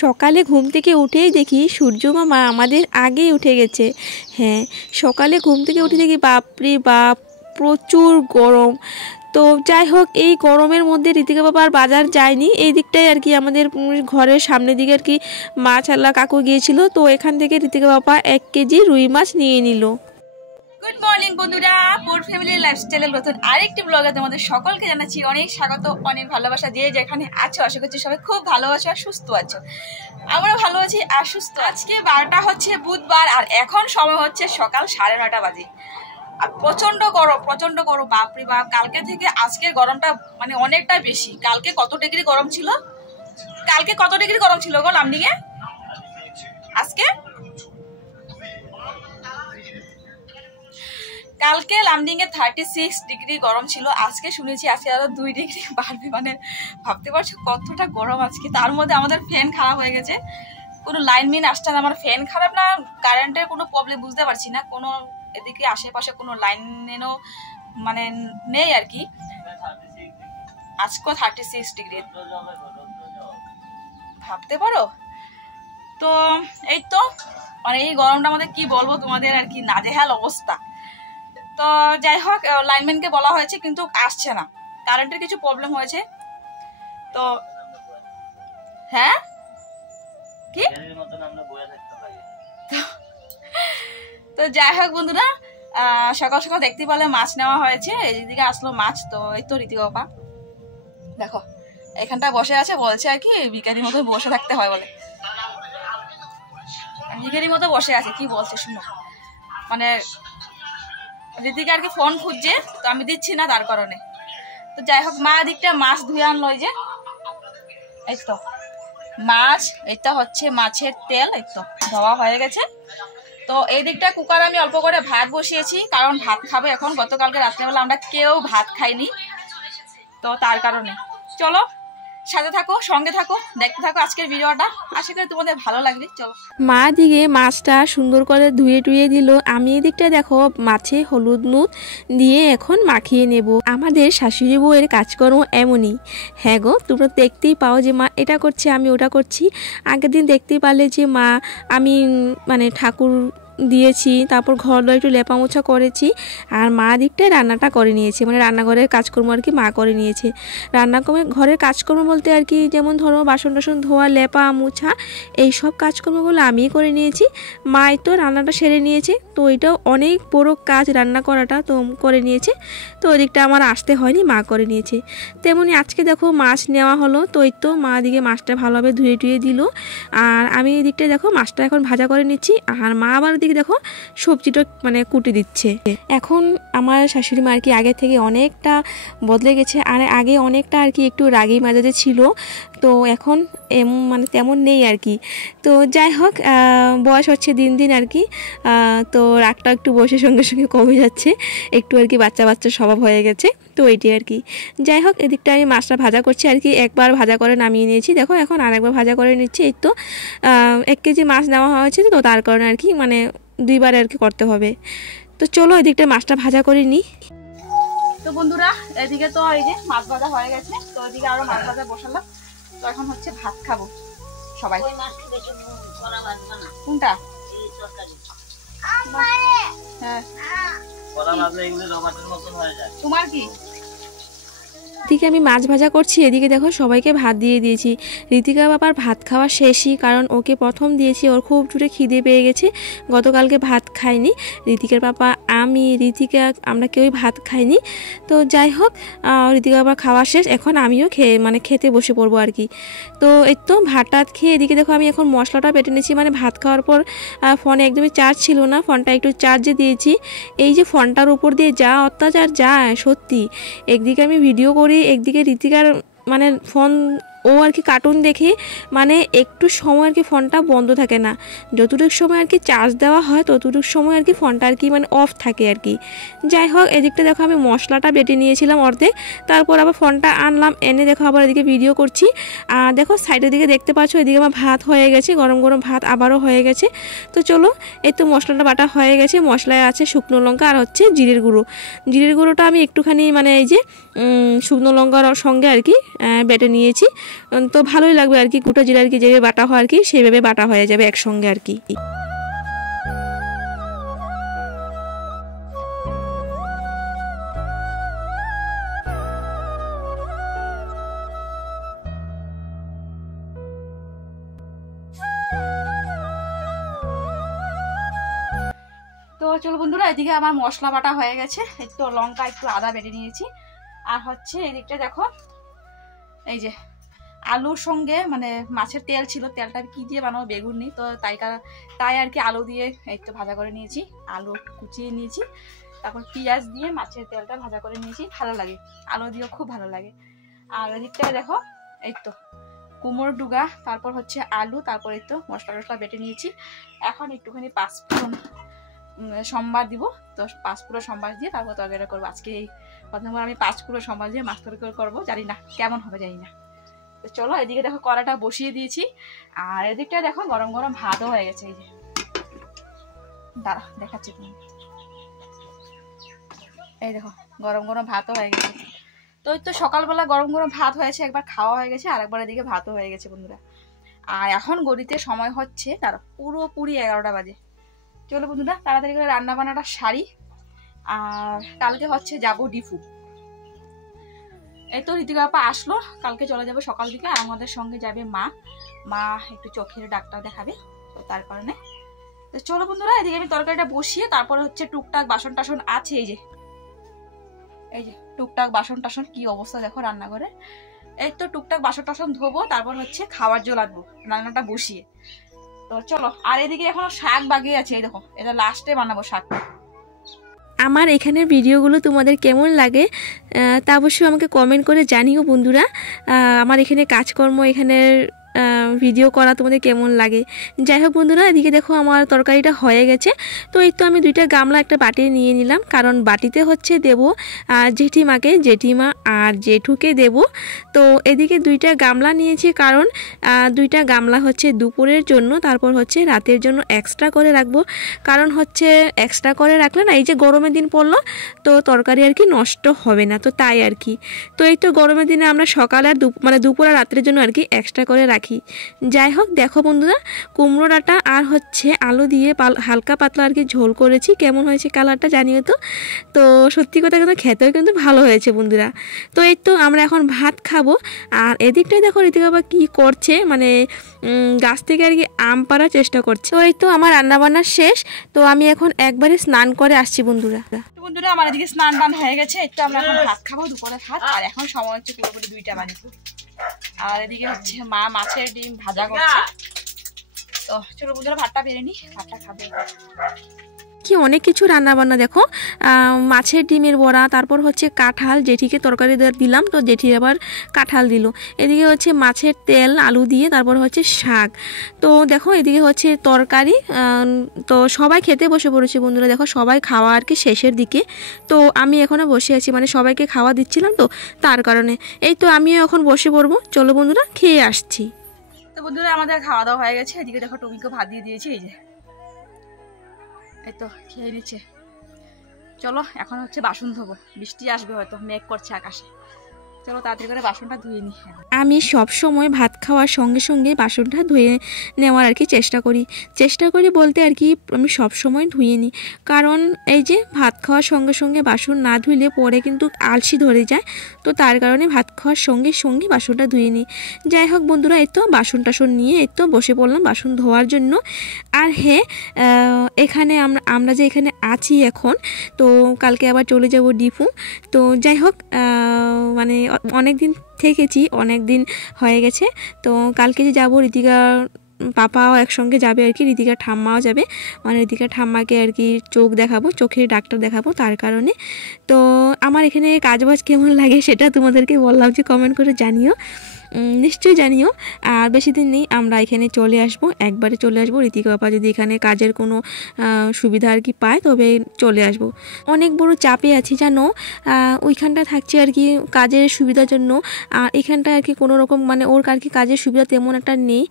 সকালে ঘুম থেকে উঠেই দেখি সূর্য মামা আমাদের আগেই উঠে গেছে। হ্যাঁ, সকালে ঘুম থেকে উঠে দেখি বাপরে বাপ প্রচুর গরম। তো যাই হোক, এই গরমের মধ্যে ঋতিকা বাবা আর বাজার যায়নি। এই দিকটাই আর কি আমাদের ঘরের সামনের দিকে আর কি মাছ আলা কাকু গিয়েছিল, তো এখান থেকে ঋতিকা বাবা 1 কেজি রুই মাছ নিয়ে নিল। গুড মর্নিং বন্ধুরা, পোর ফ্যামিলি লাইফস্টাইলের নতুন আরেকটি ব্লগে তোমাদের সকলকে জানাচ্ছি অনেক স্বাগত, অনেক ভালোবাসা। যে যেখানে আছো আশা করছি সবাই খুব ভালো আছো আর সুস্থ আছো। আমরা ভালো আছি আর সুস্থ। আজকে 12টা হচ্ছে বুধবার আর এখন সময় হচ্ছে সকাল 9:30 বাজে। আর প্রচন্ড গরম বাপরে বাপ। কালকে থেকে আজকের গরমটা মানে অনেকটা বেশি। কালকে কত ডিগ্রি গরম ছিল গো লামডিংয়ে? কালকে লামডিংয়ে 36 ডিগ্রি গরম ছিল। আজকে শুনেছি আজকে আরো 2 ডিগ্রি বাড়বে। মানে ভাবতে পারছো কতটা গরম আজকে। তার মধ্যে আমাদের ফ্যান খারাপ হয়ে গেছে, কোনো লাইনম্যান আসছে না। আমার ফ্যান খারাপ না কারেন্টের কোনো প্রবলেম বুঝতে পারছি না, কোনো এদিকে আশেপাশে কোনো লাইনেরও মানে নেই আর কি। আজকেও 36 ডিগ্রি, ভাবতে পারো। তো এই তো মানে এই গরমটা আমাদের কি বলবো তোমাদের আর কি, নাজেহাল অবস্থা। তো যাই হোক, লাইনম্যানকে বলা হয়েছে কিন্তু আসছে না, কারেন্টের কিছু প্রবলেম হয়েছে। তো হ্যাঁ কি তো যাই হোক বন্ধুরা, সকাল সকাল দেখতে পেলে মাছ নেওয়া হয়েছে। এইদিকে আসলো মাছ। তো এই তো ঋতিকা বাবা দেখো এখানটা বসে আছে, বলছে আর কি ভিখারির মতো বসে থাকতে হয় বলে। ভিখারির মতো বসে আছে, কি বলছে শুনো। মানে ঋতিকা আর কি ফোন খুঁজছে, তো আমি দিচ্ছি না তার কারণে। তো যাই হোক, মা দিকটা মাছ ধুয়ে আনলো। এই যে এই তো মাছ, এটা হচ্ছে মাছের তেল, এই তো ধোয়া হয়ে গেছে। তো এই দিকটা কুকার আমি অল্প করে ভাত বসিয়েছি, কারণ ভাত খাবো এখন। গতকালকে রাত্রেবেলা আমরা কেউ ভাত খাইনি, তো তার কারণে। চলো সাথে থাকো, সঙ্গে থাকো, দেখতে থাকো আজকের ভিডিওটা, আশা করি তোমাদের ভালো লাগবে। চলো। মা দিকে মাছটা সুন্দর করে ধুয়ে টুয়ে দিল। আমি এদিকটা দেখো মাছে হলুদ নুন দিয়ে এখন মাখিয়ে নেব। আমাদের শাশুড়ি বউয়ের কাজকর্ম এমনই। হ্যাঁ গো, তোমরা দেখতেই পাও যে মা এটা করছে, আমি ওটা করছি। আগের দিন দেখতেই পারলে যে মা আমি মানে ঠাকুর দিয়েছি, তারপর ঘর দর একটু লেপা মোছা করেছি, আর মা দিকটায় রান্নাটা করে নিয়েছে। মানে রান্নাঘরের কাজকর্ম আর কি মা করে নিয়েছে। ঘরের কাজকর্ম বলতে আর কি যেমন ধরো বাসন টাসন ধোয়া, লেপা মোছা, এই সব কাজকর্মগুলো আমিই করে নিয়েছি। মাই তো রান্নাটা সেরে নিয়েছে। তো এটাও অনেক বড় কাজ, রান্না করাটা তো করে নিয়েছে। তো ওই দিকটা আমার আসতে হয়নি, মা করে নিয়েছে। তেমনি আজকে দেখো মাছ নেওয়া হলো। তো এই তো মা দিকে মাছটা ভালোভাবে ধুয়ে টুয়ে দিল, আর আমি এই দিকটা দেখো মাছটা এখন ভাজা করে নিচ্ছি, আর মা আবার দেখো সবজিটা মানে কুটে দিচ্ছে। এখন আমার শাশুড়ি মা আর কি আগে থেকে অনেকটা বদলে গেছে, আর আগে অনেকটা আর কি একটু রাগী মেজাজে ছিল, তো এখন মানে তেমন নেই আর কি। তো যাই হোক, বয়স হচ্ছে দিন দিন আর কি, তো রাগটা একটু বয়সের সঙ্গে সঙ্গে কমে যাচ্ছে, একটু আর কি বাচ্চা বাচ্চা স্বভাব হয়ে গেছে। তো এইটি আর কি। যাই হোক, এদিকটা আমি মাছটা ভাজা করছি আর কি। একবার ভাজা করে নামিয়ে নিয়েছি, দেখো এখন আরেকবার ভাজা করে নিচ্ছি। এই তো 1 কেজি মাছ নেওয়া হয়েছে, তো তার কারণে আর কি মানে 2 বার আর কি করতে হবে। তো চলো এদিকটা মাছটা ভাজা করে নিই। তো বন্ধুরা, এদিকে তো এই যে মাছ ভাজা হয়ে গেছে, তো এদিকে আরো মাছ ভাজা বসালাম। তো এখন হচ্ছে ভাত খাবো সবাই। কোনটা? হ্যাঁ, তোমার কি? এদিকে আমি মাছ ভাজা করছি, এদিকে দেখো সবাইকে ভাত দিয়ে দিয়েছি। ঋতিকা বাবার ভাত খাওয়া শেষই, কারণ ওকে প্রথম দিয়েছি, ওর খুব জোরে খিদে পেয়ে গেছে। গতকালকে ভাত খাইনি ঋতিকার বাবা, আমি, ঋতিকা, আমরা কেউই ভাত খাইনি। তো যাই হোক, ঋতিকা বাবার খাওয়া শেষ, এখন আমিও খেতে বসে পড়বো আর কি। তো এই তো ভাত টাত খেয়ে এদিকে দেখো আমি এখন মশলাটা বেটে নিয়েছি। মানে ভাত খাওয়ার পর ফোনে একদমই চার্জ ছিল না, ফোনটা একটু চার্জে দিয়েছি। এই যে ফোনটার উপর দিয়ে যা অত্যাচার যায় সত্যি। একদিকে আমি ভিডিও করি, একদিকে ঋতিকার মানে ফোন, ও আর কি কার্টুন দেখে, মানে একটু সময় আর কি ফোনটা বন্ধ থাকে না। যতটুকু সময় আর কি চার্জ দেওয়া হয় ততটুকু সময় আর কি ফোনটা আর কি মানে অফ থাকে আর কি। যাই হোক, এদিকটা দেখো আমি মশলাটা বেটে নিয়েছিলাম অর্ধেক, তারপর আবার ফোনটা আনলাম, এনে দেখো আবার এদিকে ভিডিও করছি। আর দেখো সাইডের দিকে দেখতে পাচ্ছ, এদিকে আমার ভাত হয়ে গেছে, গরম গরম ভাত আবারও হয়ে গেছে। তো চলো, এই তো মশলাটা বাটা হয়ে গেছে। মশলায় আছে শুকনো লঙ্কা আর হচ্ছে জিরের গুঁড়ো। জিরের গুঁড়োটা আমি একটুখানি মানে এই যে শুকনো লঙ্কার সঙ্গে আর কি বেটে নিয়েছি। তো ভালোই লাগবে আর কি। গোটা জিরা আর কি যেভাবে বাটা হয় আর কি সেইভাবে বাটা হয়ে যাবে একসঙ্গে আর কি। তো চলো বন্ধুরা, এদিকে আমার মশলা বাটা হয়ে গেছে, একটু লঙ্কা একটু আদা বেটে নিয়েছি। আর হচ্ছে এদিকটা দেখো, এই যে আলুর সঙ্গে মানে মাছের তেল ছিল, তেলটা কি দিয়ে বানাবো বেগুন নেই তো তাই আর কি আলু দিয়ে একটু ভাজা করে নিয়েছি, আলু কুচিয়ে নিয়েছি, তারপর পেঁয়াজ দিয়ে মাছের তেলটা ভাজা করে নিয়েছি। ভালো লাগে, আলু দিয়েও খুব ভালো লাগে। আর এদিকটা দেখো এই তো কুমড়োর ডুগা, তারপর হচ্ছে আলু, তারপর এই তো মশলা টশলা বেটে নিয়েছি। এখন একটুখানি পাঁচফোড়ন সম্বার দিব, তো পাঁচফোড়ন সম্বার দিয়ে তারপর তরকারিটা করবো। আজকে এই প্রথমবার আমি পাঁচফোড়ন সম্বার দিয়ে মাছ তরকারি করবো, জানি না কেমন হবে, জানি না। তো চলো, এদিকে দেখো কড়াটা বসিয়ে দিয়েছি, আর এদিকটা দেখো গরম গরম ভাতও হয়ে গেছে। এই যে দাঁড়া দেখাচ্ছি তুমি, এই দেখো গরম গরম ভাতও হয়ে গেছে। তো এই তো সকালবেলা গরম গরম ভাত হয়েছে, একবার খাওয়া হয়ে গেছে, আর একবার এদিকে ভাতও হয়ে গেছে বন্ধুরা। আর এখন গড়িতে সময় হচ্ছে তারা পুরোপুরি 11টা বাজে। চলো বন্ধুরা, তাড়াতাড়ি করে রান্না বান্নাটা সারি। আর কালকে হচ্ছে যাব ডিফু। এই তো ঋতিকা আপা আসলো, কালকে চলে যাবে সকাল দিকে, আর আমাদের সঙ্গে যাবে মা একটু চোখের ডাক্তার দেখাবে, তো তার কারণে। তো চলো বন্ধুরা, এদিকে আমি তরকারিটা বসিয়ে তারপর হচ্ছে টুকটাক বাসন টাসন আছে, এই যে টুকটাক বাসন টাসন কি অবস্থা দেখো রান্নাঘরে। এই তো টুকটাক বাসন টাসন ধোবো, তারপর হচ্ছে খাবার জল আনবো রান্নাটা বসিয়ে। তো চলো, আর এদিকে এখনো শাক বাকি আছে, এই দেখো এটা লাস্টে বানাবো শাকটা। আমার এখানের ভিডিওগুলো তোমাদের কেমন লাগে তা অবশ্যই আমাকে কমেন্ট করে জানিও বন্ধুরা। আমার এখানে কাজকর্ম, এখানের ভিডিও করা তোমাদের কেমন লাগে। যাই হোক বন্ধুরা, এদিকে দেখো আমার তরকারিটা হয়ে গেছে। তো এই তো আমি 2টা গামলা একটা বাটি নিয়ে নিলাম, কারণ বাটিতে হচ্ছে দেব জেঠিমাকে, জেঠিমা আর জেঠুকে দেব। তো এদিকে 2টা গামলা নিয়েছি, কারণ 2টা গামলা হচ্ছে দুপুরের জন্য, তারপর হচ্ছে রাতের জন্য এক্সট্রা করে রাখবো। কারণ হচ্ছে এক্সট্রা করে রাখলে না, এই যে গরমের দিন পড়লো তো তরকারি আর কি নষ্ট হবে না, তো তাই আর কি। তো এই তো গরমের দিনে আমরা সকাল আর মানে দুপুর আর রাত্রের জন্য আর কি এক্সট্রা করে রাখি। যাই হোক দেখো বন্ধুরা, কুমড়ো ডাঁটা আর হচ্ছে আলু দিয়ে হালকা পাতলা আর কি ঝোল করেছি। কেমন হয়েছে কালারটা জানিও তো। তো সত্যি কথা কিন্তু খেতেও কিন্তু ভালো হয়েছে বন্ধুরা। তো এই তো আমরা এখন ভাত খাবো। আর এদিকটাই দেখো ঋতিকা বাবা কি করছে, মানে গাছ থেকে আর কি আম পাড়ার চেষ্টা করছে। তো এই তো আমার রান্নাবান্না শেষ, তো আমি এখন একবারে স্নান করে আসছি বন্ধুরা। বন্ধুরা আমার এদিকে স্নান টান হয়ে গেছে, একটু আমরা এখন ভাত খাবো, দুপুরে ভাত। আর এখন সময় হচ্ছে পুরোপুরি 2টা বাজে। আর এদিকে হচ্ছে মা মাছের ডিম ভাজা করছে। তো চলো বন্ধুরা, ভাতটা বেড়ে নি, ভাতটা খাবে। কি অনেক কিছু রান্না বান্না দেখো, মাছের ডিমের বড়া, তারপর হচ্ছে কাঁঠাল, জেঠিকে তরকারি দিলাম তো জেঠি আবার কাঁঠাল দিল। এদিকে হচ্ছে মাছের তেল আলু দিয়ে, তারপর হচ্ছে শাক। তো দেখো এদিকে হচ্ছে তরকারি। তো সবাই খেতে বসে পড়েছে বন্ধুরা, দেখো সবাই খাওয়া আর কি শেষের দিকে। তো আমি এখনও বসে আছি, মানে সবাইকে খাওয়া দিচ্ছিলাম তো তার কারণে। এই তো আমিও এখন বসে পড়বো, চলো বন্ধুরা খেয়ে আসছি। তো বন্ধুরা আমাদের খাওয়া দাওয়া হয়ে গেছে। এদিকে দেখো টুমিকে ভাত দিয়ে দিয়েছি, এই যে এই তো খেয়ে নিচ্ছে। চলো এখন হচ্ছে বাসন ধোবো, বৃষ্টি আসবে হয়তো, মেঘ করছে আকাশে। চলো তাড়াতাড়ি করে বাসনটা ধুয়ে নিই। আমি সব সময় ভাত খাওয়ার সঙ্গে সঙ্গে বাসনটা ধুয়ে নেওয়ার আর কি চেষ্টা করি বলতে আর কি আমি সব সময় ধুয়ে নিই। কারণ এই যে ভাত খাওয়ার সঙ্গে সঙ্গে বাসন না ধুইলে পরে কিন্তু আলসি ধরে যায়, তো তার কারণে ভাত খাওয়ার সঙ্গে সঙ্গে বাসনটা ধুয়ে নিই। যাই হোক বন্ধুরা, এই তো বাসন টাসন নিয়ে এই তো বসে পড়লাম বাসন ধোয়ার জন্য। আর হ্যাঁ, এখানে আমরা যে এখানে আছি এখন, তো কালকে আবার চলে যাব ডিফু। তো যাই হোক, মানে অনেক দিন থেকেছি, অনেক দিন হয়ে গেছে। তো কালকে যে যাবো, ঋতিকার পাপাও একসঙ্গে যাবে আর কি, ঋতিকার ঠাম্মাও যাবে, মানে ঋতিকার ঠাম্মাকে আর কি চোখ দেখাবো, চোখের ডাক্তার দেখাবো, তার কারণে। তো আমার এখানে কাজবাজ কেমন লাগে সেটা তোমাদেরকে বললাম যে কমেন্ট করে জানিও, নিশ্চয়ই জানিও। আর বেশি দিন নেই, আমরা এখানে চলে আসবো, একবারে চলে আসবো। ঋতিকা বাবা যদি এখানে কাজের কোনো সুবিধা আর কি পায় তবে চলে আসবো। অনেক বড় চাপে আছি জানো, ওইখানটা থাকছে আর কি কাজের সুবিধার জন্য, আর এখানটা আর কি কোনো রকম মানে ওর আর কি কাজের সুবিধা তেমন একটা নেই।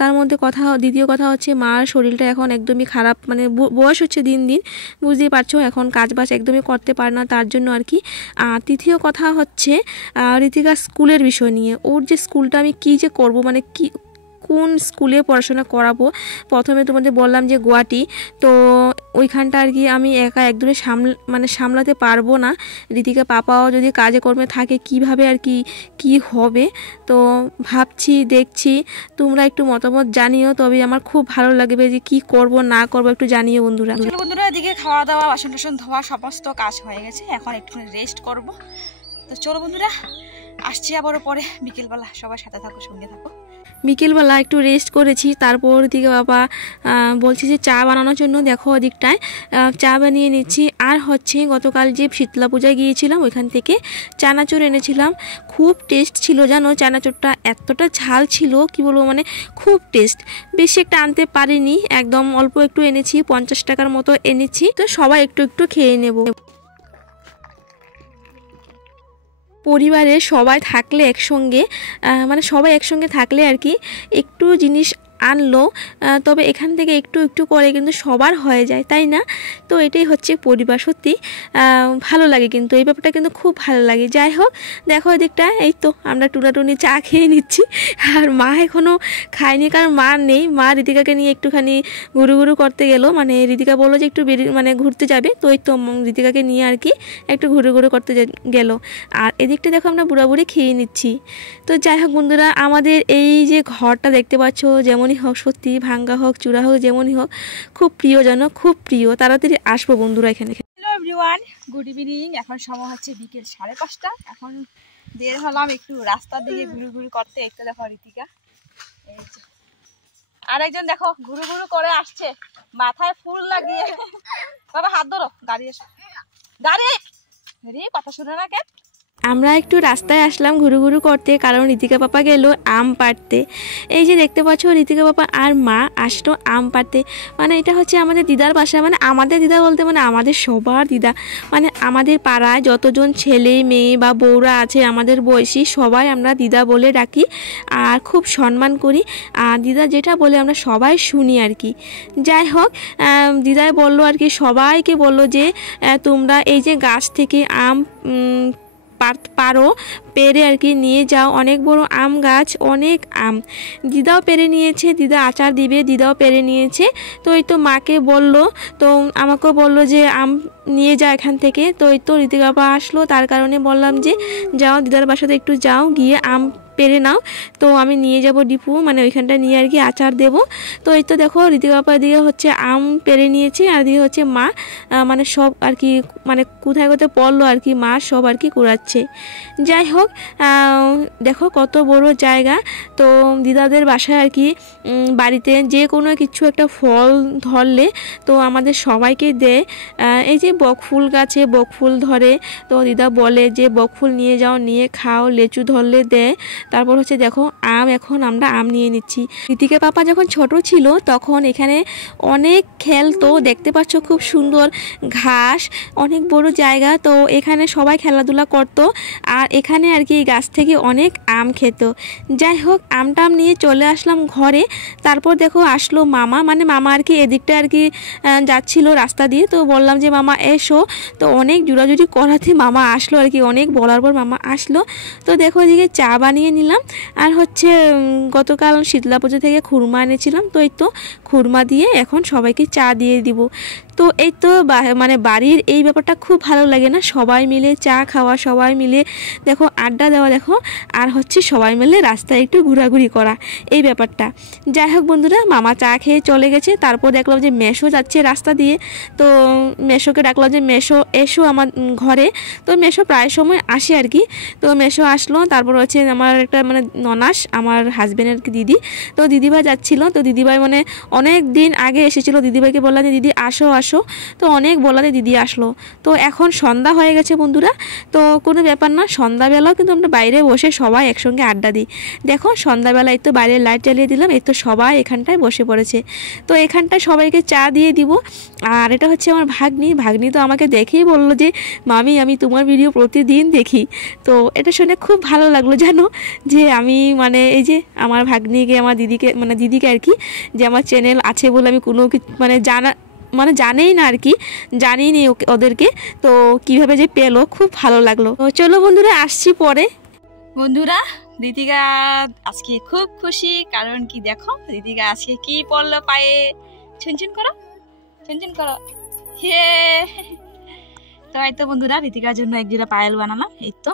তার মধ্যে দ্বিতীয় কথা হচ্ছে মার শরীরটা এখন একদমই খারাপ, মানে বয়স হচ্ছে দিন দিন, বুঝতেই পারছো, এখন কাজবাজ একদমই করতে পারে না, তার জন্য আর কি। আর তৃতীয় কথা হচ্ছে ঋতিকা স্কুলের বিষয় নিয়ে, ওর যে স্কুলটা আমি কি যে করব, মানে কি কোন স্কুলে পড়াশোনা করাবো। প্রথমে তোমাদের বললাম যে গুয়াহাটি, তো ওইখানটা আর কি আমি একা একদমই সামলাতে পারবো না। ঋতিকা পাপাও যদি কাজে কর্মে থাকে কিভাবে আর কি হবে, তো ভাবছি দেখছি। তোমরা একটু মতামত জানিও, তবে আমার খুব ভালো লাগবে যে কি করব না করব একটু জানিও বন্ধুরা। বন্ধুরা এদিকে খাওয়া দাওয়া বাসন টাসন ধোয়া সমস্ত কাজ হয়ে গেছে, এখন একটু রেস্ট করব। তো চলো বন্ধুরা, আসছি আবারও পরে বিকেলবেলা, সবার সাথে থাকো, সঙ্গে থাকো। বিকেলবেলা একটু রেস্ট করেছি, তারপর দিকে বাবা বলছি যে চা বানানোর জন্য। দেখো ওদিকটায় চা বানিয়ে নিচ্ছি। আর হচ্ছে গতকাল যে শীতলা পূজায় গিয়েছিলাম ওইখান থেকে চানাচুর এনেছিলাম, খুব টেস্ট ছিল জানো। চানাচুরটা এতটা ঝাল ছিল কি বলবো, মানে খুব টেস্ট। বেশি একটা আনতে পারিনি, একদম অল্প একটু এনেছি, 50 টাকার মতো এনেছি। তো সবাই একটু একটু খেয়ে নেব। পরিবারে সবাই থাকলে একসঙ্গে, মানে সবাই একসঙ্গে থাকলে আর কি একটু জিনিস আনলো, তবে এখান থেকে একটু একটু করে কিন্তু সবার হয়ে যায়, তাই না? তো এটাই হচ্ছে পরিবার। সত্যি ভালো লাগে, কিন্তু এই ব্যাপারটা কিন্তু খুব ভালো লাগে। যাই হোক, দেখো এদিকটা এই তো আমরা টুনাটুনি চা খেয়ে নিচ্ছি, আর মা এখনও খায়নি, কারণ মা নেই। মা ঋতিকাকে নিয়ে একটুখানি ঘুরু করতে গেল, মানে ঋতিকা বললো যে একটু মানে ঘুরতে যাবে, তো এই তো ঋতিকাকে নিয়ে আর কি একটু ঘুরু করতে গেল। আর এদিকটা দেখো আমরা বুড়ি খেয়ে নিচ্ছি। তো যাই হোক বন্ধুরা, আমাদের এই যে ঘরটা দেখতে পাচ্ছ, যেমনই হোক, সত্যি ভাঙ্গা হোক চূড়া হোক যেমনই হোক, খুব প্রিয় জানো, খুব প্রিয়। তাড়াতাড়ি আসবো বন্ধুরা এখানে। Hello everyone, good evening. এখন সময় হচ্ছে বিকেল 5:30। এখন বের হলাম একটু রাস্তার দিকে ঘুরু করতে। একটু দেখো ঋতিকা, আরেকজন দেখো ঘুরু করে আসছে, মাথায় ফুল লাগিয়ে। বাবা হাত ধরো, গাড়ি এসো, গাড়ি কথা শুনে না কেন। আমরা একটু রাস্তায় আসলাম ঘুরু করতে, কারণ ঋতিকা পাপা গেল আম পাড়তে। এই যে দেখতে পাচ্ছ ঋতিকা পাপা আর মা আসলো আম পাড়তে। মানে এটা হচ্ছে আমাদের দিদার বাসা, মানে আমাদের দিদা বলতে মানে আমাদের সবার দিদা, মানে আমাদের পাড়ায় যতজন ছেলে মেয়ে বা বউরা আছে আমাদের বয়সী সবাই আমরা দিদা বলে ডাকি, আর খুব সম্মান করি। আর দিদা যেটা বলে আমরা সবাই শুনি আর কি। যাই হোক, দিদাই বললো আর কি, সবাইকে বললো যে তোমরা এই যে গাছ থেকে আম পারো, পেরে আর কি নিয়ে যাও। অনেক বড় আম গাছ, অনেক আম। দিদাও পেরে নিয়েছে, দিদা আচার দিবে, দিদাও পেরে নিয়েছে। তো এই তো মাকে বলল, তো আমাকেও বলল যে আম নিয়ে যা এখান থেকে। তো এই তো ঋতিকা বাবা আসলো, তার কারণে বললাম যে যাও দিদার বাসাতে একটু যাও, গিয়ে আম পেরে নাও। তো আমি নিয়ে যাব ডিপু, মানে ওইখানটা নিয়ে আর কি আচার দেবো। তো এই তো দেখো ঋতিকা বাবা দিকে হচ্ছে আম পেরে নিয়েছে, আর দিকে হচ্ছে মা মানে সব আর কি, মানে কোথায় পড়লো আর কি, মা সব আর কি কুড়াচ্ছে। যাই হোক, দেখো কত বড় জায়গা। তো দিদাদের বাসায় আর কি বাড়িতে যে কোনো কিছু একটা ফল ধরলে তো আমাদের সবাইকে দেয়। এই যে বকফুল গাছে বকফুল ধরে, তো দিদা বলে যে বকফুল নিয়ে যাও, নিয়ে খাও, লেচু ধরলে দেয়। তারপর হচ্ছে দেখো আম, এখন আমরা আম নিয়ে নিচ্ছি। ঋতিকা পাপা যখন ছোট ছিল তখন এখানে অনেক খেলতো, দেখতে পাচ্ছ খুব সুন্দর ঘাস, অনেক বড় জায়গা। তো এখানে সবাই খেলাধুলা করতো, আর এখানে আর কি গাছ থেকে অনেক আম খেত। যাই হোক, আমটাম নিয়ে চলে আসলাম ঘরে। তারপর দেখো আসলো মামা, মানে মামা আর কি এদিকটা আর কি যাচ্ছিল রাস্তা দিয়ে। তো বললাম যে মামা এসো, তো অনেক জোরাজুরি করাতে মামা আসলো আর কি, অনেক বলার পর মামা আসলো। তো দেখো এদিকে চা বানিয়ে নিলাম, আর হচ্ছে গতকাল শীতলা পুজো থেকে খুরমা এনেছিলাম, তো এই তো খুরমা দিয়ে এখন সবাইকে চা দিয়ে দিব। তো এই তো মানে বাড়ির এই ব্যাপারটা খুব ভালো লাগে না, সবাই মিলে চা খাওয়া, সবাই মিলে দেখো আড্ডা দেওয়া, দেখো আর হচ্ছে সবাই মিলে রাস্তায় একটু ঘোরাঘুরি করা, এই ব্যাপারটা। যাই হোক বন্ধুরা, মামা চা খেয়ে চলে গেছে। তারপর দেখলাম যে মেশো যাচ্ছে রাস্তা দিয়ে, তো মেশোকে ডাকলাম যে মেশো এসো আমার ঘরে। তো মেশো প্রায় সময় আসে আর কি। তো মেশো আসলো, তারপর হচ্ছে আমার একটা মানে ননাস, আমার হাজব্যান্ডের দিদি, তো দিদিভাই যাচ্ছিলো। তো দিদিভাই মানে অনেক দিন আগে এসেছিলো, দিদিভাইকে বললাম যে দিদি আসো আসো, তো অনেক বলাতে দিদি আসলো। তো এখন সন্ধ্যা হয়ে গেছে বন্ধুরা, তো কোনো ব্যাপার না, সন্ধ্যাবেলাও কিন্তু আমরা বাইরে বসে সবাই একসঙ্গে আড্ডা দিই। দেখো সন্ধ্যাবেলায় তো বাইরে লাইট জ্বালিয়ে দিলাম, এই তো সবাই এখানটায় বসে পড়েছে। তো এখানটায় সবাইকে চা দিয়ে দিব। আর এটা হচ্ছে আমার ভাগ্নি, ভাগ্নি তো আমাকে দেখেই বললো যে মামি আমি তোমার ভিডিও প্রতিদিন দেখি। তো এটা শুনে খুব ভালো লাগলো জানো, যে আমি মানে এই যে আমার ভাগ্নিকে, আমার দিদিকে আর কি, যে আমার চ্যানেল আছে বলে আমি কোনো মানে জানেই না আর কি, জানিনি ওদেরকে। তো কিভাবে যে পেলো, খুব ভালো লাগলো। তো চলো বন্ধুরা, আসছি পরে। বন্ধুরা ঋতিকা আজকে খুব খুশি, কারণ কি দেখো ঋতিকা আজকে কি পড়লো পায়ে, ছুনছুন করো ছুনছুন করো। হে তো এই তো বন্ধুরা ঋতিকার জন্য এক জোড়া পায়েল বানালাম, এই তো।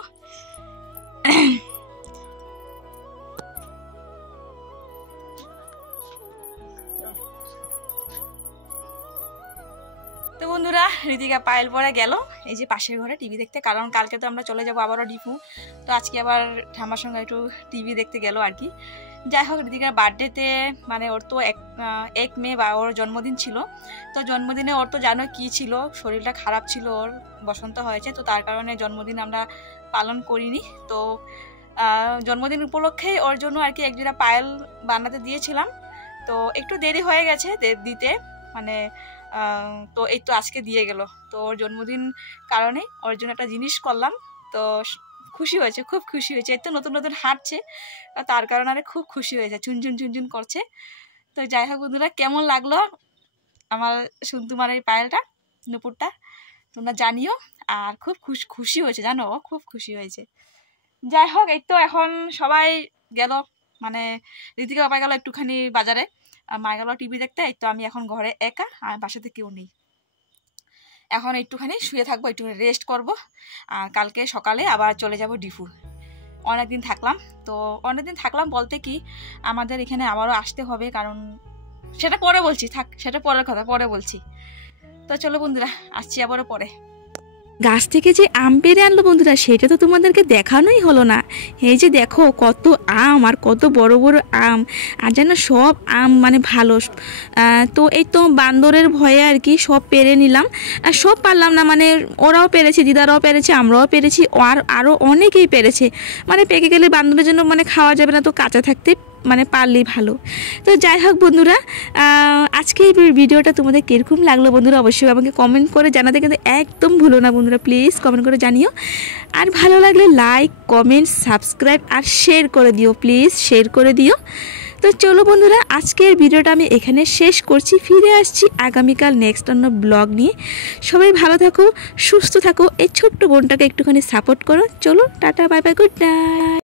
তো বন্ধুরা ঋতিকা পায়েল পরে গেল এই যে পাশের ঘরে টিভি দেখতে, কারণ কালকে তো আমরা চলে যাবো আবারও ডিপু, তো আজকে আবার ঠাম্মার সঙ্গে একটু টিভি দেখতে গেল আর কি। যাই হোক ঋতিকার বার্থডেতে মানে ওর তো 1 মে বা ওর জন্মদিন ছিল, তো জন্মদিনে ওর তো জানো কি ছিল, শরীরটা খারাপ ছিল, ওর বসন্ত হয়েছে, তো তার কারণে জন্মদিন আমরা পালন করিনি। তো জন্মদিন উপলক্ষেই ওর জন্য আর কি এক জোড়া পায়েল বানাতে দিয়েছিলাম, তো একটু দেরি হয়ে গেছে দিতে, মানে তো এই তো আজকে দিয়ে গেল। তো ওর জন্মদিন কারণে ওর জন্য একটা জিনিস করলাম, তো খুশি হয়েছে, খুব খুশি হয়েছে। এই তো নতুন নতুন হাঁটছে, তার কারণে আরে খুব খুশি হয়েছে, চুনচুন চুনচুন করছে। তো যাই হোক বন্ধুরা কেমন লাগলো আমার তোমার এই পায়েলটা, নুপুরটা, তোমরা জানিও। আর খুব খুশি হয়েছে জানো, খুব খুশি হয়েছে। যাই হোক এই তো এখন সবাই গেল, মানে ঋতিকা বাবা গেল একটুখানি বাজারে, মা গেল টিভি দেখতে, এই তো আমি এখন ঘরে একা, আর বাসাতে কেউ নেই। এখন একটুখানি শুয়ে থাকবো, একটুখানি রেস্ট করব, আর কালকে সকালে আবার চলে যাব ডিফু। অনেকদিন থাকলাম, তো অনেকদিন থাকলাম বলতে কি আমাদের এখানে আবারও আসতে হবে, কারণ সেটা পরে বলছি, থাক সেটা পরের কথা, পরে বলছি। তো চলো বন্ধুরা আসছি আবারও পরে। গাছ থেকে যে আম পেড়ে আনলো বন্ধুরা, সেটা তো তোমাদেরকে দেখানোই হলো না। এই যে দেখো কত আম, আর কত বড় বড় আম, আর যেন সব আম মানে ভালো। তো এই তো বান্দরের ভয়ে আর কি সব পেড়ে নিলাম, আর সব পারলাম না, মানে ওরাও পেরেছে, দিদারাও পেরেছে, আমরাও পেরেছি, আর আরও অনেকেই পেরেছে। মানে পেকে গেলে বান্দরের জন্য মানে খাওয়া যাবে না, তো কাঁচা থাকতে মানে পারলেই ভালো। তো যাই হোক বন্ধুরা আজকে এই ভিডিওটা তোমাদের কীরকম লাগলো বন্ধুরা অবশ্যই আমাকে কমেন্ট করে জানাতে কিন্তু একদম ভুলো না বন্ধুরা, প্লিজ কমেন্ট করে জানিও। আর ভালো লাগলে লাইক কমেন্ট সাবস্ক্রাইব আর শেয়ার করে দিও, প্লিজ শেয়ার করে দিও। তো চলো বন্ধুরা আজকের ভিডিওটা আমি এখানে শেষ করছি, ফিরে আসছি আগামীকাল নেক্সট অন্য ব্লগ নিয়ে। সবাই ভালো থাকো, সুস্থ থাকো, এই ছোট্ট বোনটাকে একটুখানি সাপোর্ট করো। চলো tata, bye bye, good night.